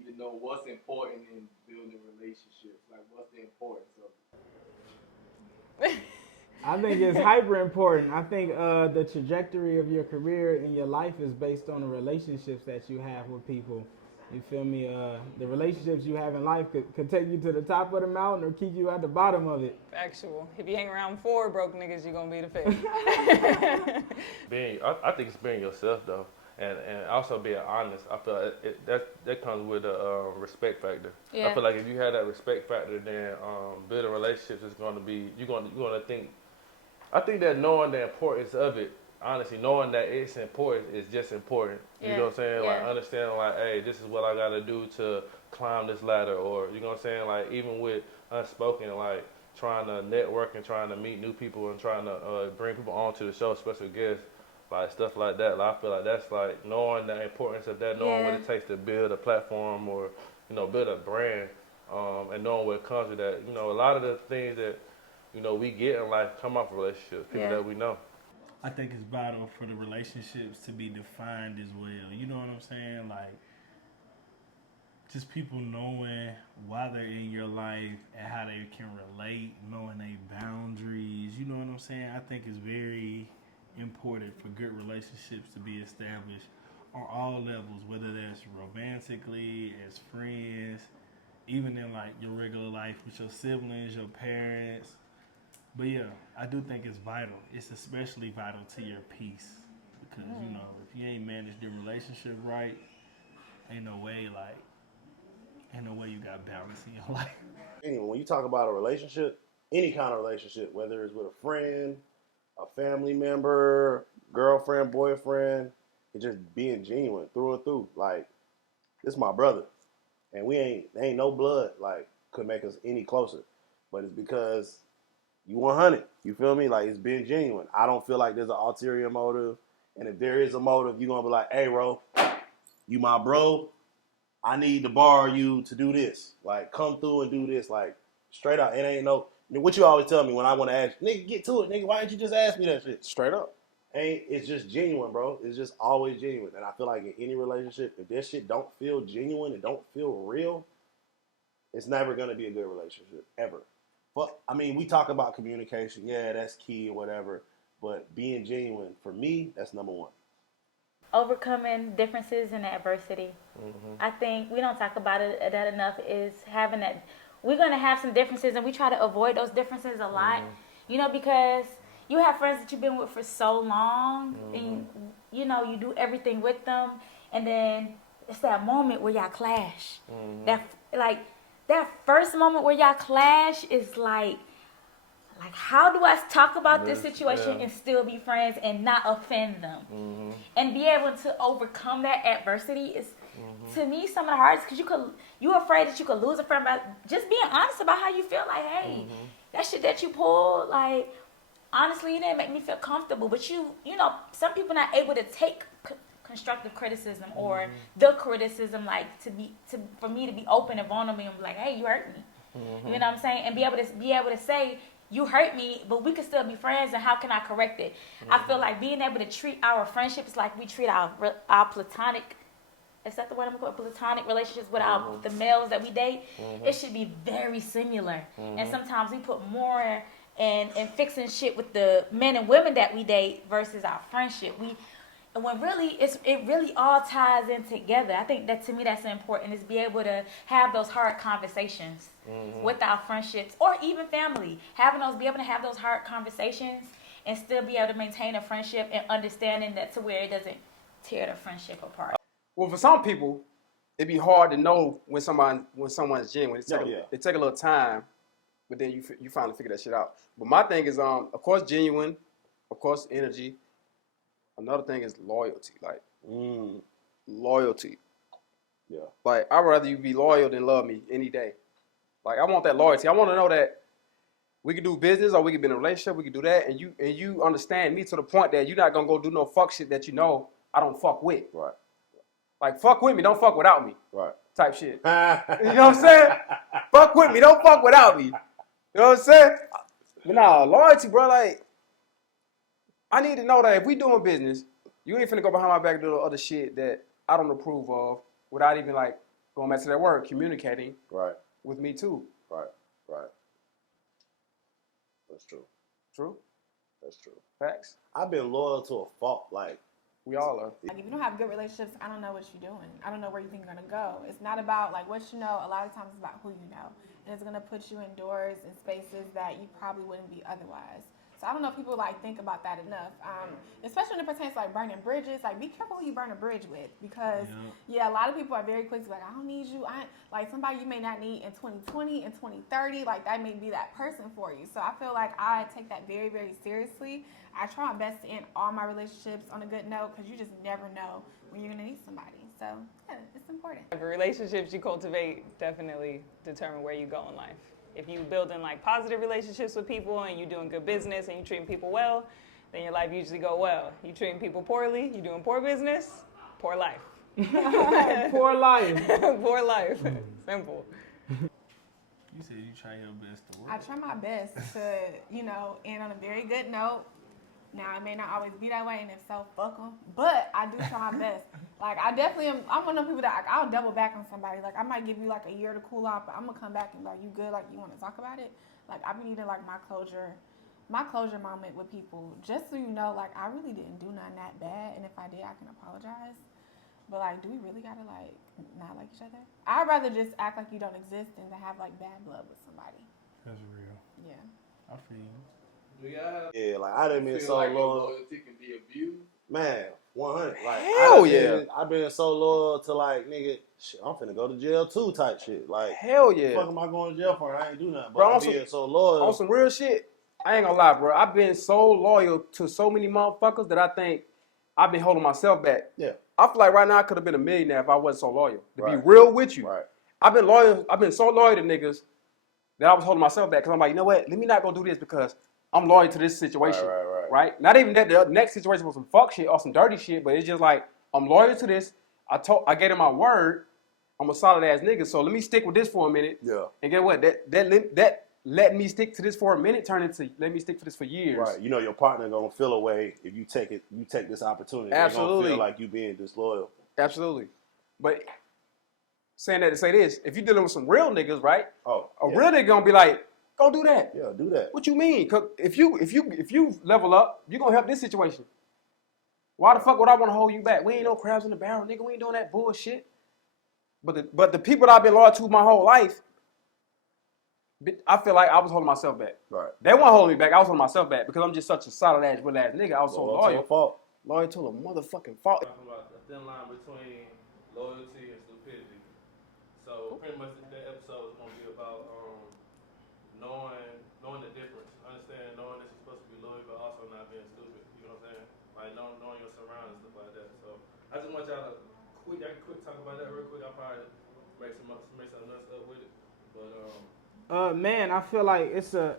need to know what's important in building relationships. Like, what's the importance of it? I think it's hyper important. I think the trajectory of your career and your life is based on the relationships that you have with people. You feel me? The relationships you have in life could take you to the top of the mountain or keep you at the bottom of it. Factual. If you hang around 4 broke niggas, you're gonna be the fifth. I think it's being yourself though, and also being honest. I feel like that comes with a respect factor. Yeah. I feel like if you have that respect factor, then building relationships is going to be you're going to think. I think that knowing the importance of it, honestly, knowing that it's important is just important. You know what I'm saying? Like understanding like, hey, this is what I gotta do to climb this ladder, or you know what I'm saying? Like even with Unspoken, like trying to network and trying to meet new people and trying to bring people onto the show, special guests, like stuff like that. Like, I feel like that's like knowing the importance of that, knowing what it takes to build a platform or build a brand, and knowing what comes with that. A lot of the things that we get in life come off relationships, people that we know. I think it's vital for the relationships to be defined as well. You know what I'm saying? Like, just people knowing why they're in your life and how they can relate, knowing their boundaries. You know what I'm saying? I think it's very important for good relationships to be established on all levels, whether that's romantically, as friends, even in like your regular life with your siblings, your parents. But yeah, I do think it's vital. It's especially vital to your peace because, if you ain't managed your relationship right, ain't no way you got balance in your life. Anyway, when you talk about a relationship, any kind of relationship, whether it's with a friend, a family member, girlfriend, boyfriend, it's just being genuine through and through. Like, this is my brother, and there ain't no blood, like, could make us any closer. But it's because you 100. You feel me? Like, it's being genuine. I don't feel like there's an ulterior motive. And if there is a motive, you're going to be like, hey, bro, you my bro. I need to borrow you to do this. Like, come through and do this. Like, straight up. It ain't no, what you always tell me when I want to ask, nigga, get to it, nigga. Why didn't you just ask me that shit? Straight up. It's just genuine, bro. It's just always genuine. And I feel like in any relationship, if that shit don't feel genuine and don't feel real, it's never going to be a good relationship, ever. But, I mean, we talk about communication. Yeah, that's key or whatever. But being genuine, for me, that's number one. Overcoming differences and adversity. I think we don't talk about that enough, is having that. We're going to have some differences, and we try to avoid those differences a lot. Because you have friends that you've been with for so long, and, you do everything with them, and then it's that moment where y'all clash. That first moment where y'all clash is like how do I talk about this situation and still be friends and not offend them? And be able to overcome that adversity is, to me, some of the hardest, because you're afraid that you could lose a friend by just being honest about how you feel. Like, hey, that shit that you pulled, like, honestly, it didn't make me feel comfortable. But some people not able to take constructive criticism or the criticism, like, for me to be open and vulnerable and be like, hey, you hurt me. You know what I'm saying? And be able to say, you hurt me, but we can still be friends, and how can I correct it? I feel like being able to treat our friendships like we treat our platonic, is that the word I'm going to platonic relationships with the males that we date, it should be very similar. And sometimes we put more in fixing shit with the men and women that we date versus our friendship. When really, it really all ties in together. I think that, to me, that's important, is be able to have those hard conversations with our friendships or even family. Be able to have those hard conversations and still be able to maintain a friendship and understanding that to where it doesn't tear the friendship apart. Well, for some people, it'd be hard to know when someone's genuine. It take a little time, but then you finally figure that shit out. But my thing is, of course, genuine, of course, energy. Another thing is loyalty, like loyalty. Yeah. Like, I'd rather you be loyal than love me any day. Like, I want that loyalty. I want to know that we can do business or we can be in a relationship. We can do that, and you understand me to the point that you're not gonna go do no fuck shit that I don't fuck with. Right. Like, fuck with me, don't fuck without me. Right. Type shit. You know what I'm saying? Fuck with me, don't fuck without me. You know what I'm saying? But nah, loyalty, bro. Like, I need to know that if we doing business, you ain't finna go behind my back and do the other shit that I don't approve of without even, like, going back to that word, communicating Right. with me too. Right. That's true. True. That's true. Facts. I've been loyal to a fault. Like, we all are. Like, if you don't have good relationships, I don't know what you're doing. I don't know where you think you're gonna go. It's not about like what you know. A lot of times it's about who you know, and it's gonna put you in doors and spaces that you probably wouldn't be otherwise. So I don't know if people like think about that enough, especially when it pertains to like burning bridges. Like, be careful who you burn a bridge with, because a lot of people are very quick to be like, I don't need you. Like somebody you may not need in 2020 and 2030. Like, that may be that person for you. So I feel like I take that very, very seriously. I try my best to end all my relationships on a good note, because you just never know when you're gonna need somebody. So yeah, it's important. The relationships you cultivate definitely determine where you go in life. If you building like positive relationships with people and you doing good business and you treating people well, then your life usually go well. You treating people poorly, you doing poor business, poor life. Poor life. Poor life. Simple. You said you try your best to work. I try my best to, end on a very good note. Now, it may not always be that way, and if so, fuck them. But I do try my best. Like, I definitely am. I'm one of those people that, like, I'll double back on somebody. Like, I might give you, like, a year to cool off, but I'm going to come back and be like, you good? Like, you want to talk about it? Like, I've been needing, like, my closure moment with people. Just so you know, like, I really didn't do nothing that bad, and if I did, I can apologize. But, like, do we really got to, like, not like each other? I'd rather just act like you don't exist than to have, like, bad blood with somebody. That's real. Yeah. I feel you. Yeah, like, I didn't mean so like loyal. loyalty can be abused. Man, 100. Like, Hell yeah. I've been so loyal to, like, nigga, shit, I'm finna go to jail too type shit. Like, hell yeah. what the fuck am I going to jail for? I ain't do nothing. But Bro, I'm being so loyal. On some real shit, I ain't gonna lie, bro. I've been so loyal to so many motherfuckers that I think I've been holding myself back. Yeah. I feel like right now I could have been a millionaire if I wasn't so loyal. To be Right. real with you. Right. I've been so loyal to niggas that I was holding myself back because I'm like, you know what? Let me not go do this because I'm loyal to this situation. Right? Not even that the next situation was some fuck shit or some dirty shit, but it's just like, I'm loyal to this. I gave him my word. I'm a solid ass nigga, so let me stick with this for a minute. Yeah. And get what? That let me stick to this for a minute turn into let me stick to this for years. Right. You know your partner gonna feel a way if you take this opportunity. Absolutely. They're gonna feel like you being disloyal. Absolutely. But saying that to say this, if you're dealing with some real niggas, right? A real nigga gonna be like, go do that. Yeah, do that. What you mean? 'Cause if you level up, you gonna help this situation. Why the fuck would I want to hold you back? We ain't no crabs in the barrel, nigga. We ain't doing that bullshit. But the people that I've been loyal to my whole life, I feel like I was holding myself back. Right. They weren't holding me back. I was holding myself back because I'm just such a solid ass, real ass nigga. I was so loyal. Loyal to a motherfucking fault. Talking about the thin line between loyalty and stupidity. So pretty much that episode is gonna be about knowing the difference, knowing that you're supposed to be loyal, but also not being stupid. You know what I'm saying? Like knowing your surroundings, stuff like that. So I just want y'all to quick talk about that real quick. I'll probably make something else up with it. But man, I feel like it's a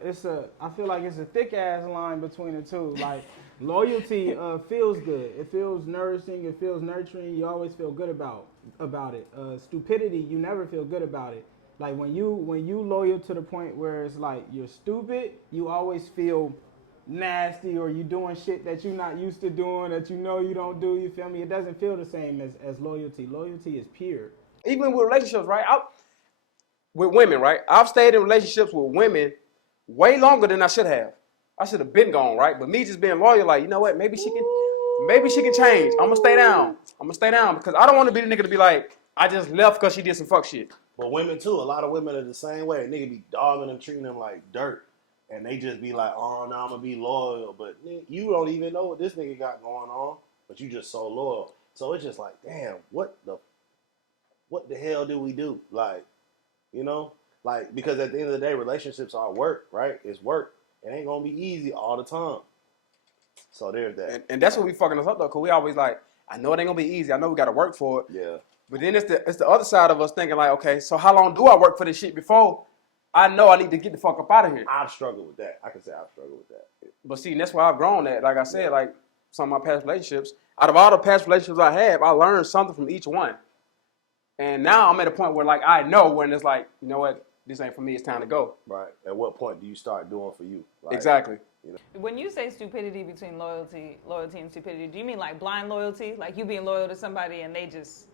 thick ass line between the two. Like, loyalty feels good. It feels nourishing. It feels nurturing. You always feel good about it. Stupidity, you never feel good about it. Like, when you loyal to the point where it's like you're stupid, you always feel nasty, or you doing shit that you're not used to doing, that you know you don't do. You feel me? It doesn't feel the same as loyalty. Loyalty is pure. Even with relationships, right? With women, right? I've stayed in relationships with women way longer than I should have. I should have been gone, right? But me just being loyal, like, you know what? Maybe she can change. I'm gonna stay down because I don't want to be the nigga to be like, I just left because she did some fuck shit. But women too, a lot of women are the same way. Nigga be dogging them, treating them like dirt. And they just be like, oh, no, I'm going to be loyal. But you don't even know what this nigga got going on. But you just so loyal. So it's just like, damn, what the hell do we do? Like, you know? Like, because at the end of the day, relationships are work, right? It's work. It ain't going to be easy all the time. So there's that. And that's what we fucking us up, though. Because we always like, I know it ain't going to be easy. I know we got to work for it. Yeah. But then it's the other side of us thinking like, okay, so how long do I work for this shit before I know I need to get the fuck up out of here? I've struggled with that. I can say I've struggled with that. But see, that's why I've grown at. Like I said, like some of my past relationships, out of all the past relationships I have, I learned something from each one. And now I'm at a point where like I know when it's like, you know what, this ain't for me, it's time to go. Right. At what point do you start doing for you? Like, exactly. You know? When you say stupidity between loyalty and stupidity, do you mean like blind loyalty? Like you being loyal to somebody and they just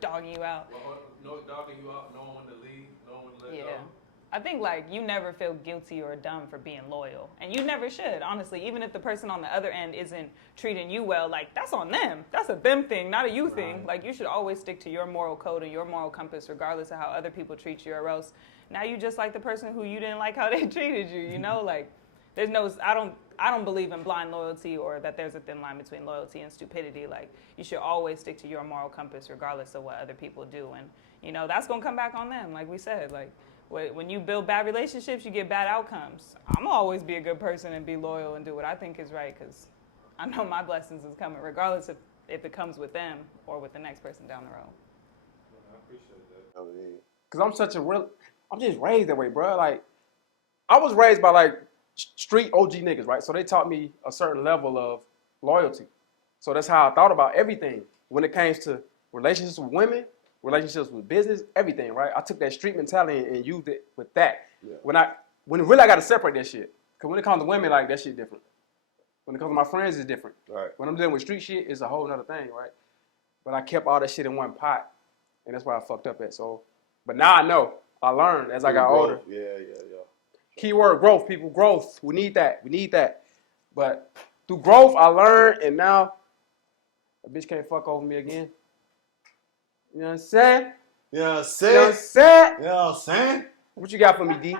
dogging you out. Well, no dogging you out, knowing when to leave, knowing when to let Yeah. go. I think like you never feel guilty or dumb for being loyal. And you never should, honestly. Even if the person on the other end isn't treating you well, like that's on them. That's a them thing, not a you thing. Like you should always stick to your moral code and your moral compass regardless of how other people treat you, or else now you just like the person who you didn't like how they treated you, you know? Like there's no I don't believe in blind loyalty or that there's a thin line between loyalty and stupidity. Like you should always stick to your moral compass regardless of what other people do, and you know, that's going to come back on them like we said. Like when you build bad relationships, you get bad outcomes. I'm gonna always be a good person and be loyal and do what I think is right because I know my blessings is coming, regardless if it comes with them or with the next person down the road. I appreciate that. Cause I'm just raised that way, bro. Like I was raised by like street OG niggas, right? So they taught me a certain level of loyalty. So that's how I thought about everything when it came to relationships with women, relationships with business, everything, right? I took that street mentality and used it with that. Yeah. When really I got to separate that shit. Because when it comes to women, like, that shit different. When it comes to my friends, it's different. Right. When I'm dealing with street shit, it's a whole nother thing, right? But I kept all that shit in one pot. And that's why I fucked up at. So, but now I know. I learned as I got older. Yeah. Keyword growth, people. Growth. We need that. But through growth, I learned, and now a bitch can't fuck over me again. You know what I'm saying? You know what I'm You know what I'm saying? saying? You know what I'm saying? What you got for me, D?